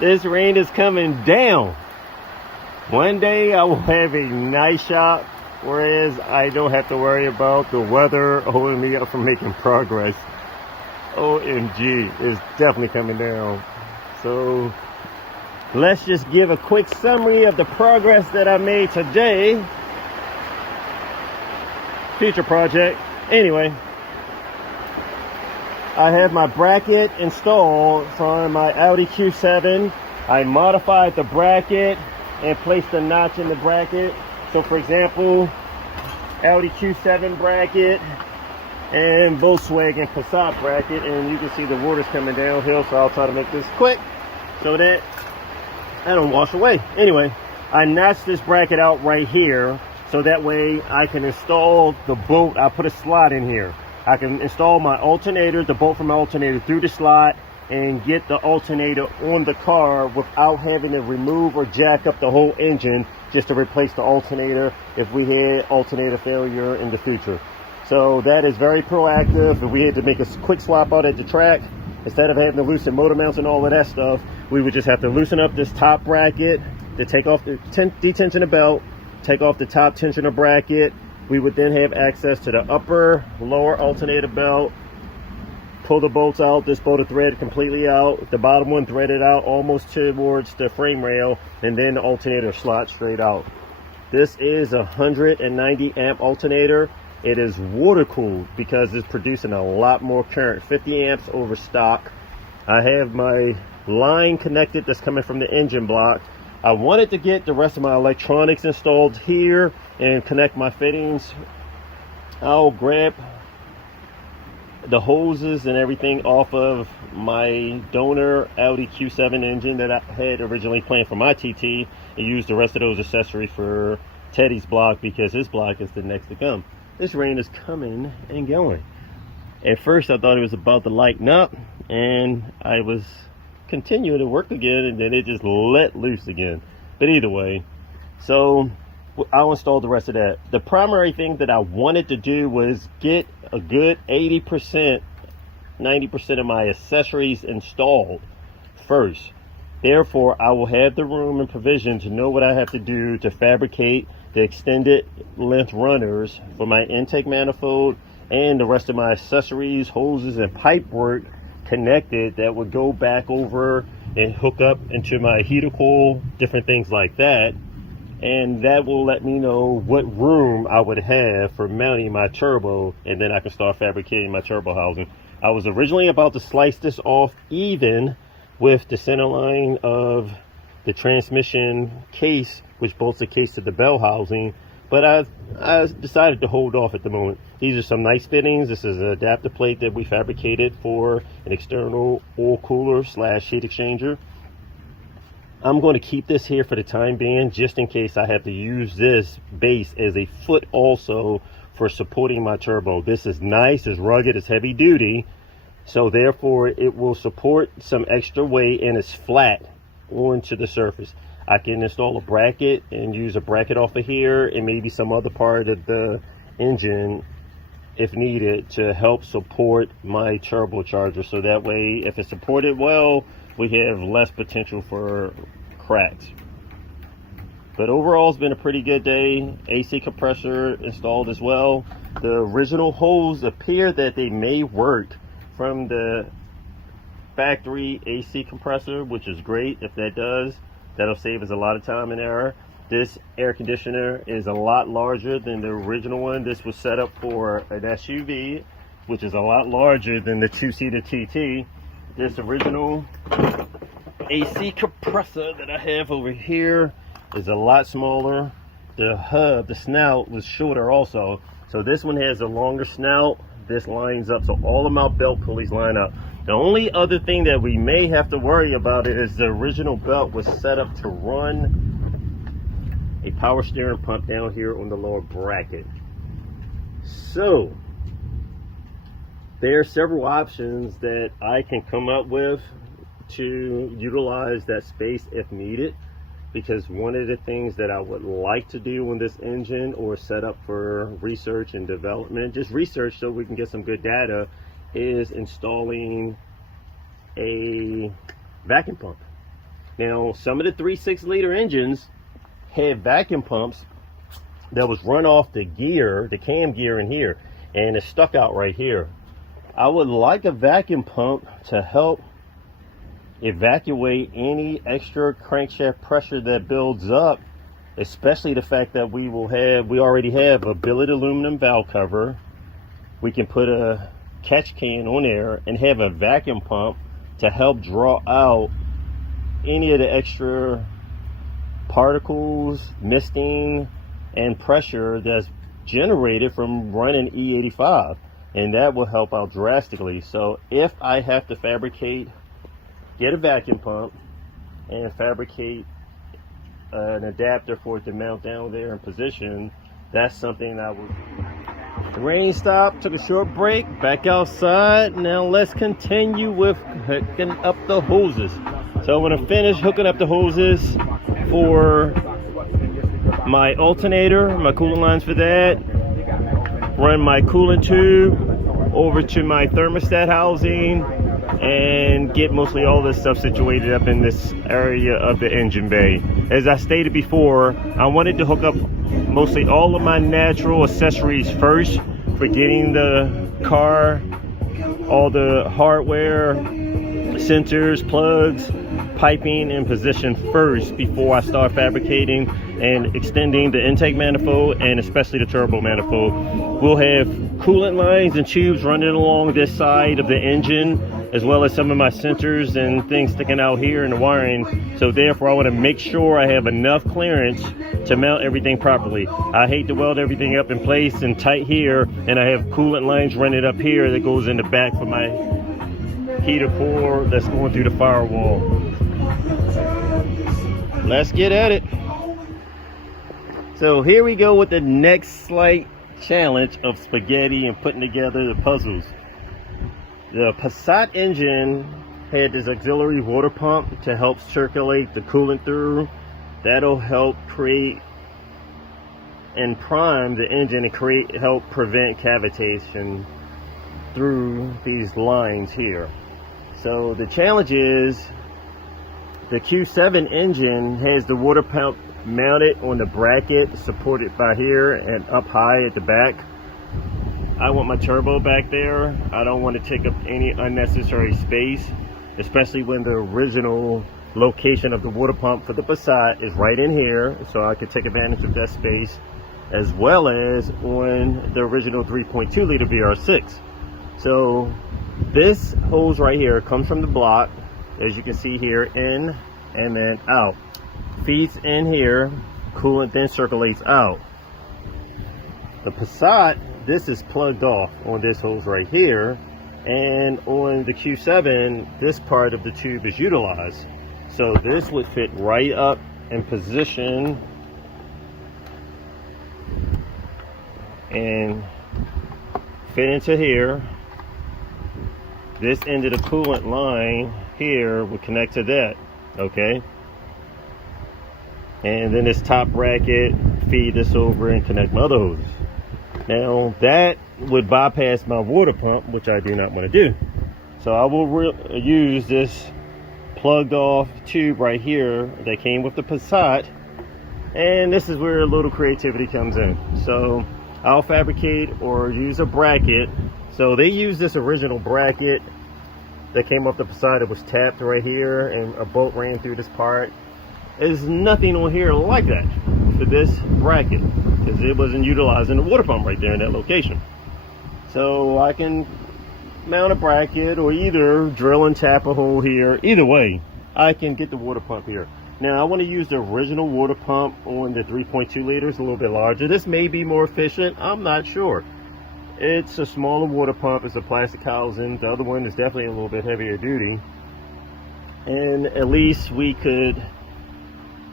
This rain is coming down. One day I will have a nice shop, whereas I don't have to worry about the weather holding me up from making progress. OMG, it's definitely coming down. So let's just give a quick summary of the progress that I made today. Future project. Anyway, I have my bracket installed on my Audi Q7. I modified the bracket and placed a notch in the bracket. So for example, Audi Q7 bracket and Volkswagen Passat bracket, and you can see the water's coming downhill, so I'll try to make this quick so that I don't wash away. Anyway, I notched this bracket out right here so that way I can install the bolt. I put a slot in here. I can install my alternator, the bolt from my alternator, through the slot and get the alternator on the car without having to remove or jack up the whole engine just to replace the alternator if we had alternator failure in the future. So that is very proactive. If we had to make a quick swap out at the track, instead of having to loosen motor mounts and all of that stuff, we would just have to loosen up this top bracket to take off the detensioner belt, take off the top tensioner bracket. We would then have access to the upper, lower alternator belt, pull the bolts out, this bolt is threaded completely out, the bottom one threaded out almost towards the frame rail, and then the alternator slot straight out. This is a 190 amp alternator. It is water cooled because it's producing a lot more current, 50 amps over stock. I have my line connected that's coming from the engine block. I wanted to get the rest of my electronics installed here and connect my fittings. I'll grab the hoses and everything off of my donor Audi Q7 engine that I had originally planned for my TT, and use the rest of those accessories for Teddy's block because his block is the next to come. This rain is coming and going. At first I thought it was about to lighten up and I was continuing to work again, and then it just let loose again. But either way, so I'll install the rest of that. The primary thing that I wanted to do was get a good 80%, 90% of my accessories installed first. Therefore, I will have the room and provision to know what I have to do to fabricate the extended length runners for my intake manifold and the rest of my accessories, hoses, and pipe work connected that would go back over and hook up into my heater coil, different things like that. And that will let me know what room I would have for mounting my turbo, and then I can start fabricating my turbo housing. I was originally about to slice this off even with the center line of the transmission case, which bolts the case to the bell housing, but I decided to hold off at the moment. These are some nice fittings. This is an adapter plate that we fabricated for an external oil cooler slash heat exchanger. I'm going to keep this here for the time being, just in case I have to use this base as a foot also for supporting my turbo. This is nice, it's rugged, it's heavy duty, so therefore it will support some extra weight and it's flat onto the surface. I can install a bracket and use a bracket off of here and maybe some other part of the engine if needed to help support my turbocharger, so that way if it's supported well, we have less potential for cracks. But overall, it's been a pretty good day. AC compressor installed as well. The original hose appear that they may work from the factory AC compressor, which is great. If that does, that'll save us a lot of time and error. This air conditioner is a lot larger than the original one. This was set up for an SUV, which is a lot larger than the two-seater TT. This original AC compressor that I have over here is a lot smaller. The hub, the snout, was shorter also. So this one has a longer snout. This lines up, so all of my belt pulleys line up. The only other thing that we may have to worry about is the original belt was set up to run a power steering pump down here on the lower bracket. So there are several options that I can come up with to utilize that space if needed, because one of the things that I would like to do on this engine, or set up for research and development, just research so we can get some good data, is installing a vacuum pump. Now, some of the 3.6 liter engines had vacuum pumps that was run off the gear, the cam gear in here, and it's stuck out right here. I would like a vacuum pump to help evacuate any extra crankshaft pressure that builds up, especially the fact that we already have a billet aluminum valve cover. We can put a catch can on there and have a vacuum pump to help draw out any of the extra particles, misting, and pressure that's generated from running E85, and that will help out drastically. So if I have to get a vacuum pump and fabricate an adapter for it to mount down there in position, that's something I would. The rain stopped, took a short break, back outside. Now let's continue with hooking up the hoses. So when I finish hooking up the hoses for my alternator, my coolant lines for that, run my coolant tube over to my thermostat housing, and get mostly all this stuff situated up in this area of the engine bay. As I stated before, I wanted to hook up mostly all of my natural accessories first for getting the car, all the hardware, sensors, plugs, piping in position first before I start fabricating and extending the intake manifold and especially the turbo manifold. We'll have coolant lines and tubes running along this side of the engine, as well as some of my sensors and things sticking out here in the wiring. So therefore I want to make sure I have enough clearance to mount everything properly. I hate to weld everything up in place and tight here, and I have coolant lines running up here that goes in the back for my heater core that's going through the firewall. Let's get at it. So here we go with the next slight challenge of spaghetti and putting together the puzzles. The Passat engine had this auxiliary water pump to help circulate the coolant through. That'll help create and prime the engine and help prevent cavitation through these lines here. So the challenge is the Q7 engine has the water pump mounted on the bracket supported by here and up high at the back. I want my turbo back there. I don't want to take up any unnecessary space, especially when the original location of the water pump for the Passat is right in here, so I could take advantage of that space, as well as on the original 3.2 liter VR6. So this hose right here comes from the block, as you can see here, in and then out. Feeds in here, coolant then circulates out. The Passat, this is plugged off on this hose right here, and on the Q7 this part of the tube is utilized. So this would fit right up in position and fit into here. This end of the coolant line here would connect to that, okay? And then this top bracket, feed this over and connect my other hoses. Now that would bypass my water pump, which I do not want to do. So I will use this plugged off tube right here that came with the Passat, and this is where a little creativity comes in. So I'll fabricate or use a bracket. So they use this original bracket that came off the Passat. It was tapped right here and a bolt ran through this part. There's nothing on here like that for this bracket because it wasn't utilizing the water pump right there in that location. So I can mount a bracket or either drill and tap a hole here. Either way, I can get the water pump here. Now I want to use the original water pump on the 3.2 liters, a little bit larger. This may be more efficient, I'm not sure. It's a smaller water pump, it's a plastic housing. The other one is definitely a little bit heavier duty. And at least we could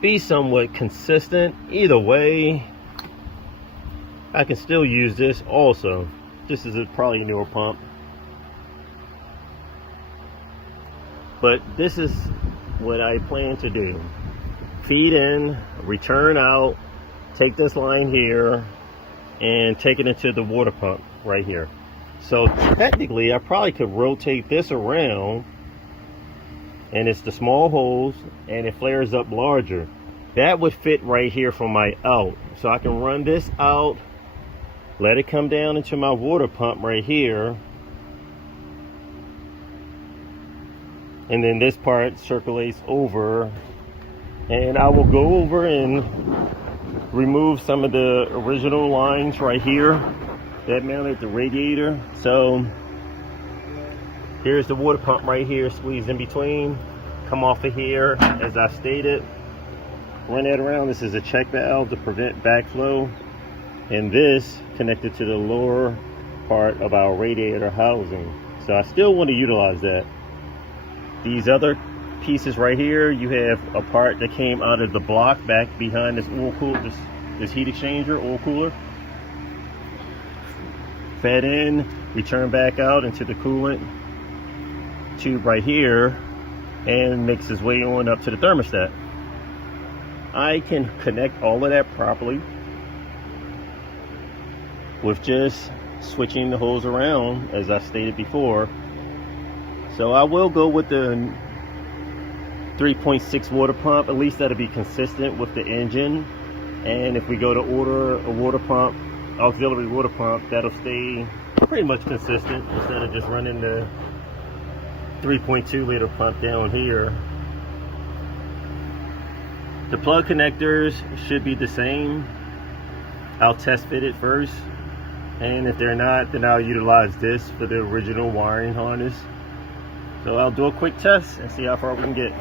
be somewhat consistent. Either way, I can still use this also. This is probably a newer pump. But this is what I plan to do. Feed in, return out, take this line here, and take it into the water pump right here. So technically, I probably could rotate this around and it's the small holes, and it flares up larger. That would fit right here for my out. So I can run this out, let it come down into my water pump right here, and then this part circulates over, and I will go over and remove some of the original lines right here that mounted the radiator. So here's the water pump right here, squeeze in between, come off of here as I stated, run that around. This is a check valve to prevent backflow, and this connected to the lower part of our radiator housing. So I still want to utilize that. These other pieces right here, you have a part that came out of the block back behind this oil cooler, this heat exchanger, oil cooler. Fed in, return back out into the coolant tube right here, and makes its way on up to the thermostat. I can connect all of that properly with just switching the hose around, as I stated before. So I will go with the 3.6 water pump. At least that'll be consistent with the engine. And if we go to order a water pump, auxiliary water pump, that'll stay pretty much consistent instead of just running the 3.2 liter pump down here. The plug connectors should be the same. I'll test fit it first, and if they're not, then I'll utilize this for the original wiring harness. So I'll do a quick test and see how far we can get.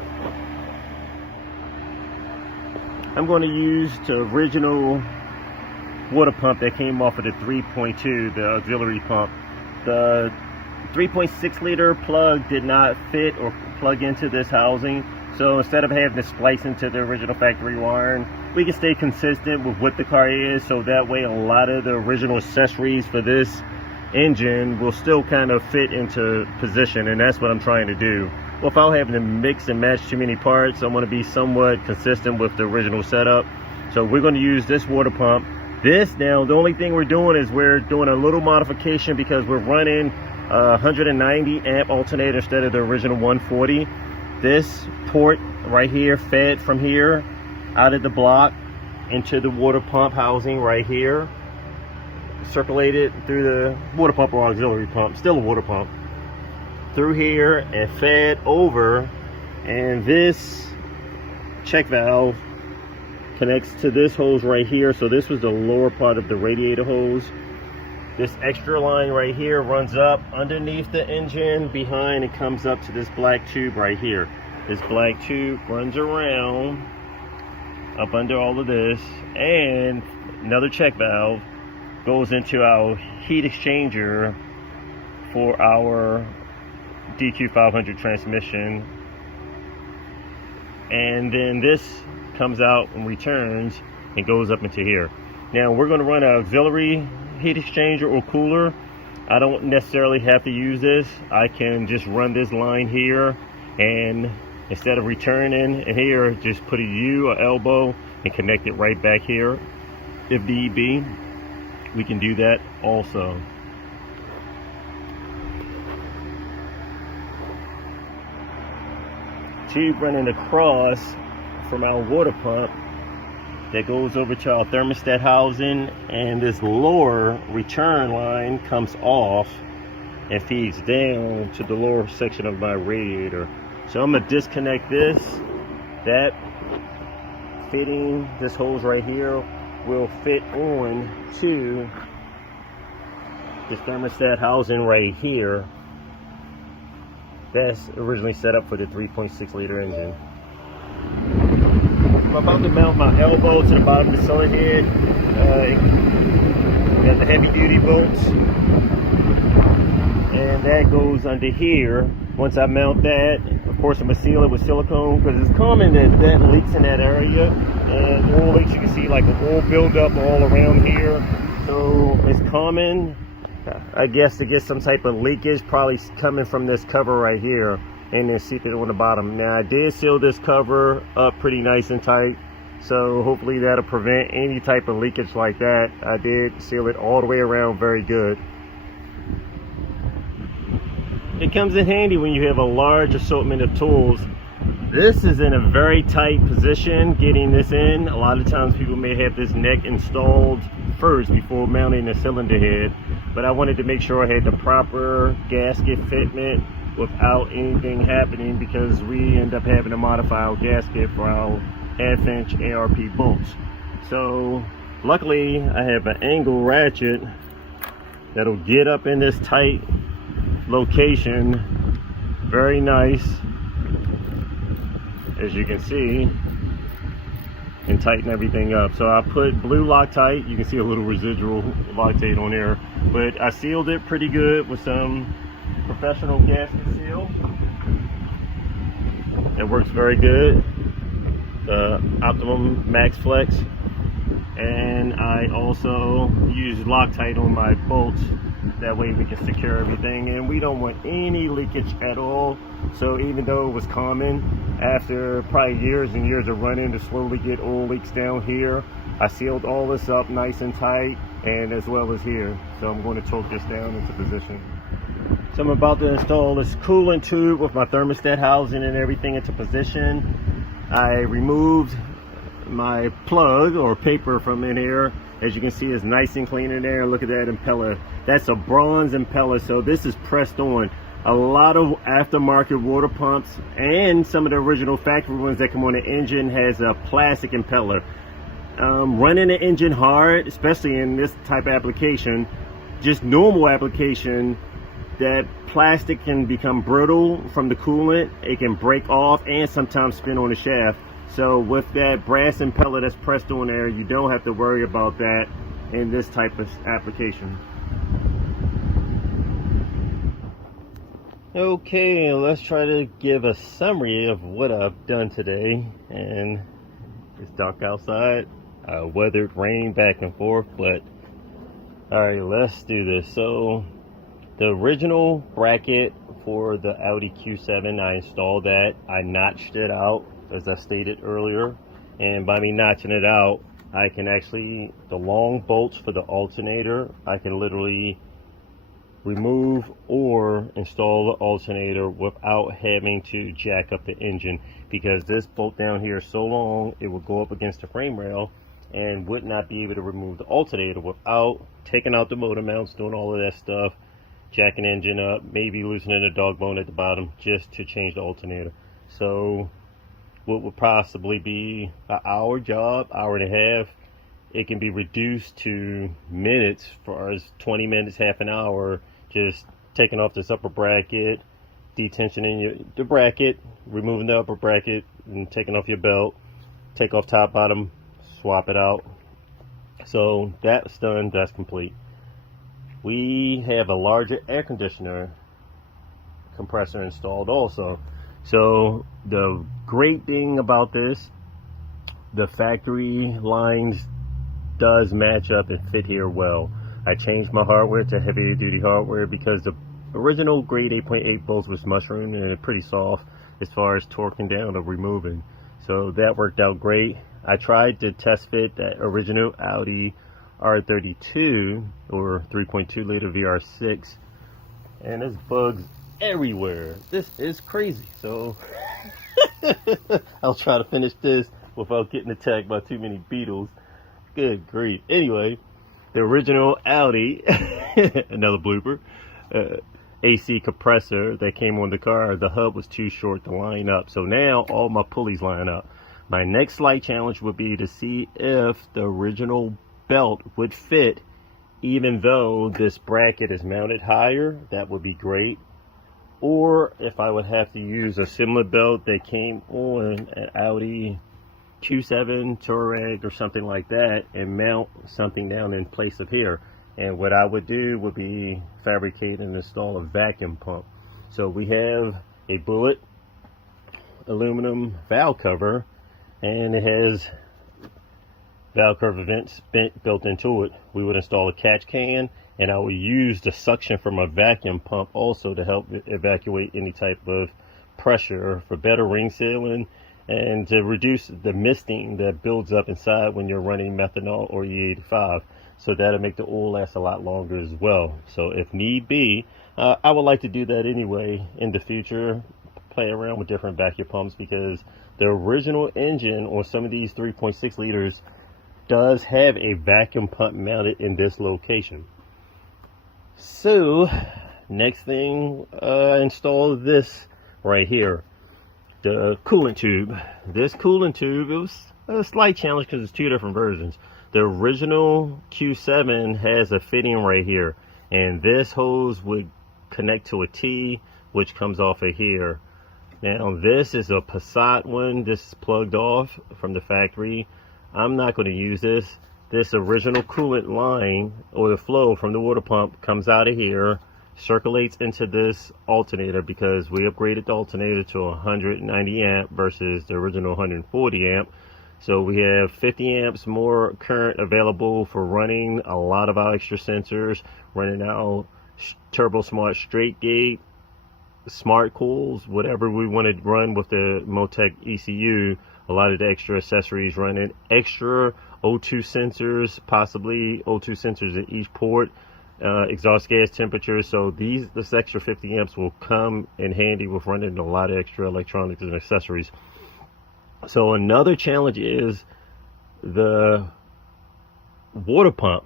I'm going to use the original water pump that came off of the 3.2, the auxiliary pump. The 3.6 liter plug did not fit or plug into this housing, so instead of having to splice into the original factory wiring, we can stay consistent with what the car is, so that way a lot of the original accessories for this engine will still kind of fit into position, and that's what I'm trying to do. Without having to mix and match too many parts, I want to be somewhat consistent with the original setup. So we're going to use this water pump. This now, the only thing we're doing is we're doing a little modification because we're running 190 amp alternator instead of the original 140. This port right here fed from here out of the block into the water pump housing right here, circulated through the water pump or auxiliary pump, still a water pump, through here and fed over, and this check valve connects to this hose right here. So this was the lower part of the radiator hose. This extra line right here runs up underneath the engine behind and comes up to this black tube right here. This black tube runs around up under all of this, and another check valve goes into our heat exchanger for our DQ500 transmission, and then this comes out and returns and goes up into here. Now we're going to run an auxiliary heat exchanger or cooler. I don't necessarily have to use this. I can just run this line here, and instead of returning here, just put a U or elbow and connect it right back here. If need be, we can do that also. Tube running across from our water pump that goes over to our thermostat housing, and this lower return line comes off and feeds down to the lower section of my radiator. So I'm gonna disconnect this. That fitting, this hose right here, will fit on to this thermostat housing right here. That's originally set up for the 3.6 liter engine. I'm about to mount my elbow to the bottom of the cylinder head. Got the heavy duty bolts, and that goes under here. Once I mount that, of course I'm gonna seal it with silicone, because it's common that leaks in that area, and oil leaks, you can see like the oil buildup all around here. So it's common, I guess, to get some type of leakage, probably coming from this cover right here, and then seep it on the bottom. Now I did seal this cover up pretty nice and tight, so hopefully that'll prevent any type of leakage like that. I did seal it all the way around very good. it comes in handy when you have a large assortment of tools. This is in a very tight position getting this in. A lot of times people may have this neck installed first before mounting the cylinder head, but I wanted to make sure I had the proper gasket fitment without anything happening, because we end up having to modify our gasket for our half-inch ARP bolts. So luckily I have an angle ratchet that'll get up in this tight location very nice, as you can see, and tighten everything up. So I put blue Loctite. You can see a little residual Loctite on there, but I sealed it pretty good with some professional gasket seal. It works very good. The Optimum Max Flex. And I also use Loctite on my bolts. That way we can secure everything, and we don't want any leakage at all. So even though it was common after probably years and years of running to slowly get oil leaks down here, I sealed all this up nice and tight, and as well as here. So I'm going to torque this down into position. So I'm about to install this coolant tube with my thermostat housing and everything into position. I removed my plug or paper from in here. As you can see, it's nice and clean in there. Look at that impeller. That's a bronze impeller, so this is pressed on. A lot of aftermarket water pumps and some of the original factory ones that come on the engine has a plastic impeller. Running the engine hard, especially in this type of application, just normal application, that plastic can become brittle from the coolant. It can break off and sometimes spin on the shaft. So with that brass impeller that's pressed on there, you don't have to worry about that in this type of application. Okay, let's try to give a summary of what I've done today. And it's dark outside, weathered rain back and forth, but alright, let's do this. So the original bracket for the Audi Q7, I installed that. I notched it out, as I stated earlier, and by me notching it out, I can actually, the long bolts for the alternator, I can literally remove or install the alternator without having to jack up the engine, because this bolt down here is so long it will go up against the frame rail and would not be able to remove the alternator without taking out the motor mounts, doing all of that stuff, jacking the engine up, maybe loosening the dog bone at the bottom just to change the alternator. So what would possibly be an hour job, hour and a half, it can be reduced to minutes, for as 20 minutes, half an hour, just taking off this upper bracket, detensioning the bracket, removing the upper bracket, and taking off your belt, take off top, bottom, swap it out. So that's done, that's complete. We have a larger air conditioner compressor installed also. So the great thing about this, the factory lines does match up and fit here well. I changed my hardware to heavy duty hardware because the original grade 8.8 bolts was mushroom and pretty soft as far as torquing down or removing. So that worked out great. I tried to test fit that original Audi R32 or 3.2 liter VR6, and there's bugs everywhere. This is crazy. So I'll try to finish this without getting attacked by too many beetles. Good grief. Anyway, the original Audi, another blooper, AC compressor that came on the car, the hub was too short to line up. So now all my pulleys line up. My next slight challenge would be to see if the original belt would fit, even though this bracket is mounted higher. That would be great. Or if I would have to use a similar belt that came on an Audi Q7 Touareg or something like that and mount something down in place of here. And what I would do would be fabricate and install a vacuum pump. So we have a bullet aluminum valve cover, and it has valve cover vents built into it. We would install a catch can, and I would use the suction from a vacuum pump also to help evacuate any type of pressure for better ring sealing and to reduce the misting that builds up inside when you're running methanol or E85. So that'll make the oil last a lot longer as well. So if need be, I would like to do that anyway in the future, play around with different vacuum pumps, because the original engine on some of these 3.6 liters does have a vacuum pump mounted in this location. So next thing, install this right here, the coolant tube. This coolant tube, it was a slight challenge because it's two different versions. The original Q7 has a fitting right here, and this hose would connect to a T, which comes off of here. Now this is a Passat one. This is plugged off from the factory. I'm not going to use this. This original coolant line, or the flow from the water pump, comes out of here, circulates into this alternator, because we upgraded the alternator to 190 amp versus the original 140 amp. So we have 50 amps more current available for running a lot of our extra sensors, running our Turbo Smart straight gate, smart cools, whatever we want to run with the Motec ECU. A lot of the extra accessories, running extra O2 sensors, possibly O2 sensors in each port, exhaust gas temperature. So this extra 50 amps will come in handy with running a lot of extra electronics and accessories. So another challenge is the water pump,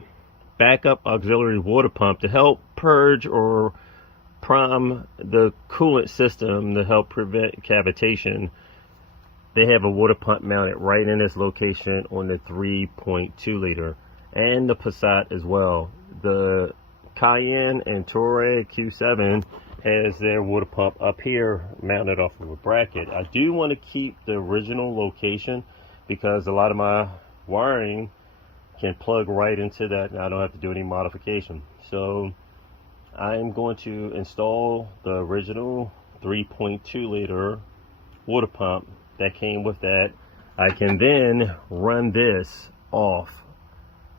backup auxiliary water pump, to help purge or prime the coolant system to help prevent cavitation. They have a water pump mounted right in this location on the 3.2 liter and the Passat as well. The Cayenne and Touareg Q7 has their water pump up here mounted off of a bracket. I do want to keep the original location because a lot of my wiring can plug right into that and I don't have to do any modification. So I'm going to install the original 3.2 liter water pump that came with that. I can then run this off.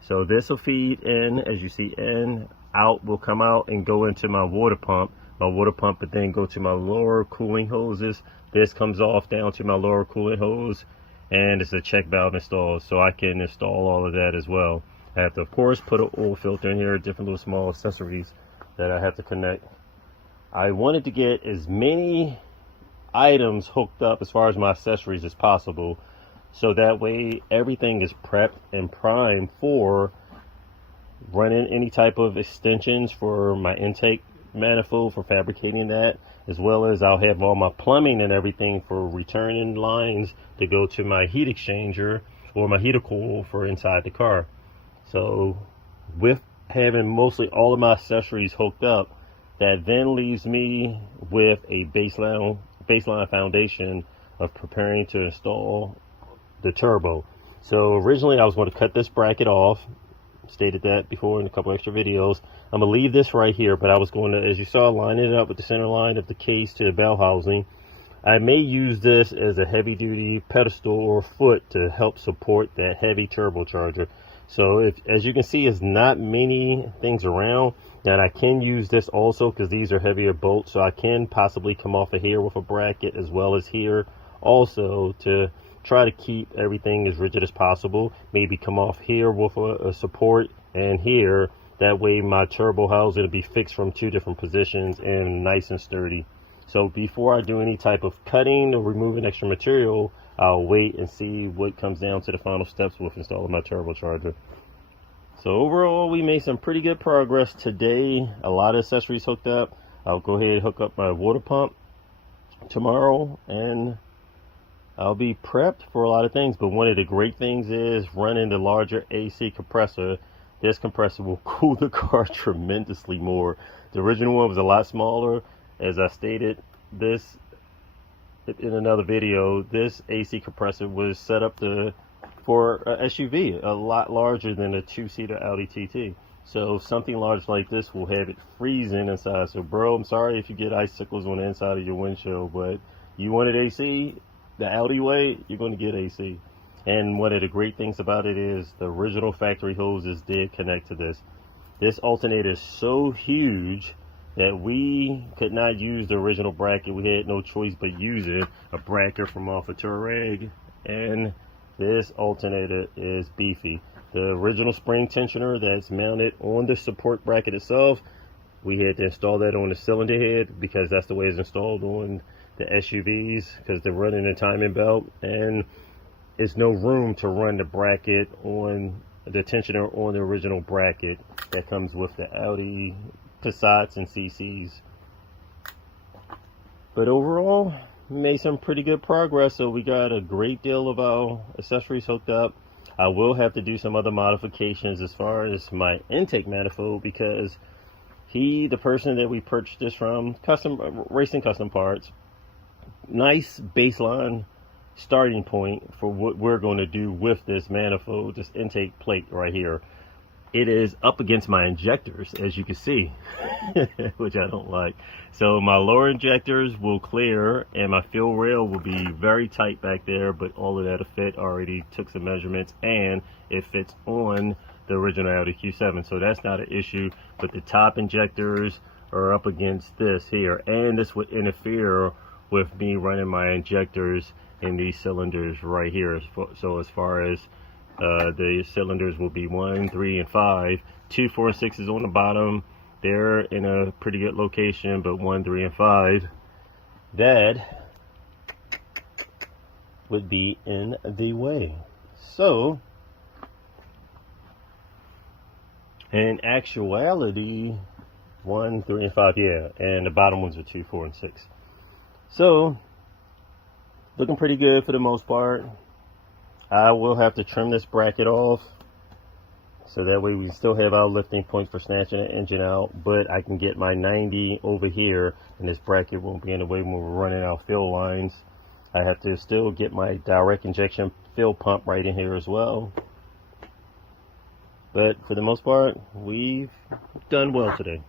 So this will feed in, as you see, in, out will come out and go into my water pump. My water pump would then go to my lower cooling hoses. This comes off down to my lower cooling hose, and it's a check valve installed, so I can install all of that as well. I have to, of course, put an oil filter in here, different little small accessories that I have to connect. I wanted to get as many items hooked up as far as my accessories as possible, so that way everything is prepped and primed for running any type of extensions for my intake manifold, for fabricating that, as well as I'll have all my plumbing and everything for returning lines to go to my heat exchanger or my heater coil for inside the car. So with having mostly all of my accessories hooked up, that then leaves me with a baseline foundation of preparing to install the turbo. So originally I was going to cut this bracket off, stated that before in a couple extra videos. I'm going to leave this right here, but I was going to, as you saw, line it up with the center line of the case to the bell housing. I may use this as a heavy duty pedestal or foot to help support that heavy turbocharger. So as you can see, it's not many things around, and I can use this also because these are heavier bolts, so I can possibly come off of here with a bracket as well as here also to try to keep everything as rigid as possible. Maybe come off here with a support and here. That way my turbo housing will be fixed from two different positions and nice and sturdy. So before I do any type of cutting or removing extra material, I'll wait and see what comes down to the final steps with installing my turbocharger. So overall, we made some pretty good progress today. A lot of accessories hooked up. I'll go ahead and hook up my water pump tomorrow, and I'll be prepped for a lot of things. But one of the great things is running the larger AC compressor. This compressor will cool the car tremendously more. The original one was a lot smaller. As I stated this in another video, this AC compressor was set up for a SUV, a lot larger than a two-seater Audi TT. So something large like this will have it freezing inside. So bro, I'm sorry if you get icicles on the inside of your windshield, but you wanted AC the Audi way, you're going to get AC. And one of the great things about it is the original factory hoses did connect to this. This alternator is so huge that we could not use the original bracket. We had no choice but using a bracket from off of Touareg, and this alternator is beefy. The original spring tensioner that's mounted on the support bracket itself We had to install that on the cylinder head because that's the way it's installed on the SUVs, because they're running a timing belt, and there's no room to run the bracket on the tensioner on the original bracket that comes with the Audi Passats and CCs. But overall, made some pretty good progress. So we got a great deal of our accessories hooked up. I will have to do some other modifications as far as my intake manifold, because the person that we purchased this from, Racing Custom Parts, nice baseline starting point for what we're going to do with this manifold, this intake plate right here. It is up against my injectors, as you can see, which I don't like. So my lower injectors will clear, and my fill rail will be very tight back there, but all of that'll fit. Already took some measurements, and it fits on the original Audi Q7, so that's not an issue. But the top injectors are up against this here, and this would interfere with me running my injectors in these cylinders right here. So as far as the cylinders will be 1, 3, and 5. 2, 4, and 6 is on the bottom. They're in a pretty good location, but 1, 3, and 5, that would be in the way. So in actuality, 1, 3, and 5, yeah, and the bottom ones are 2, 4, and 6. So looking pretty good for the most part. I will have to trim this bracket off, so that way we can still have our lifting point for snatching the engine out, but I can get my 90 over here, and this bracket won't be in the way when we're running our fill lines. I have to still get my direct injection fill pump right in here as well. But for the most part, we've done well today.